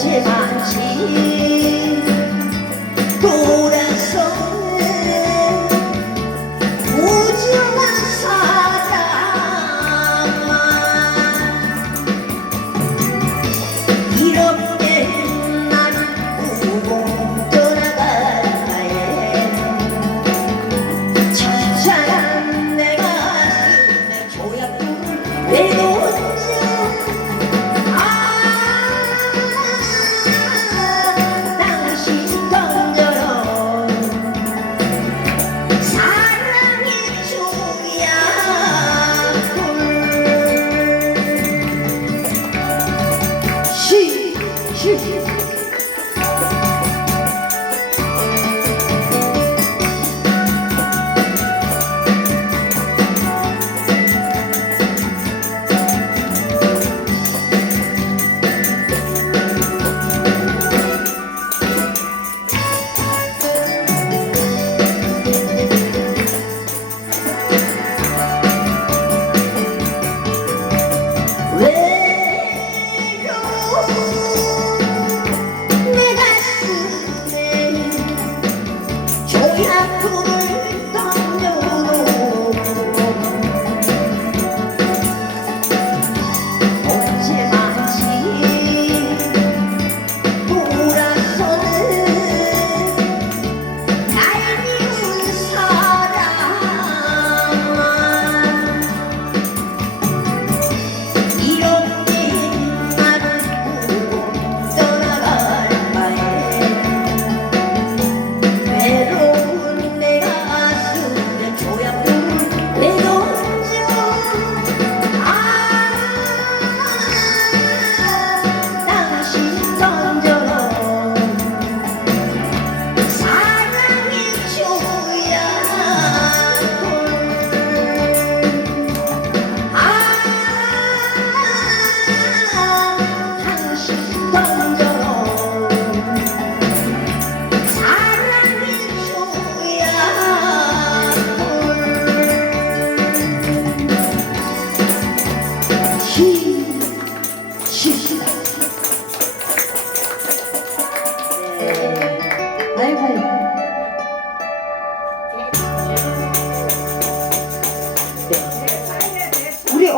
ချစ်မှချီကို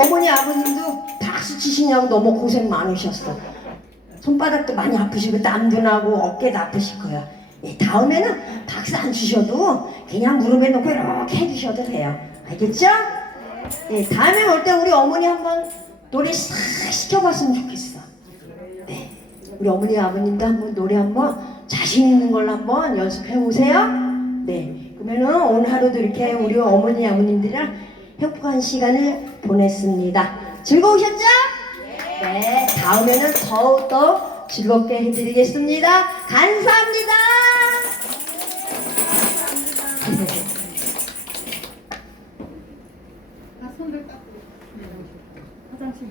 어머니 아버님도 박수 치시냐고 너무 고생 많으셨어. 손바닥도 많이 아프시고 땀도 나고 어깨도 아프실 거야. 예, 다음에는 박수 안 주셔도 그냥 무릎에 놓고 이렇게 해주셔도 돼요. 알겠죠? 예, 다음에 올 때 우리 어머니 한번 노래 싹 시켜봤으면 좋겠어. 네, 우리 어머니 아버님도 한번 노래 한번 자신 있는 걸로 한번 연습해 보세요. 네, 그러면은 오늘 하루도 이렇게 우리 어머니 아버님들이랑 행복한 시간을 보냈습니다. 즐거우셨죠? 네, 다음에는 더욱더 즐겁게 해드리겠습니다. 감사합니다. 아, 손들 닦고 화장실로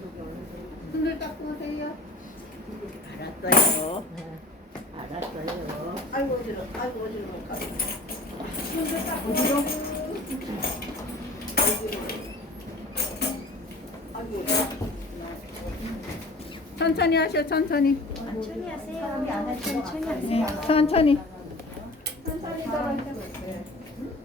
손들 닦고 오세요. 알았어요. 알았어요. 아이고 어지러, 아이고 어지러. 손들 닦고 어디로? 천천히 하셔, 천천히. 천천히 하세요. 천천히 하세요. 천천히. 들어가세요.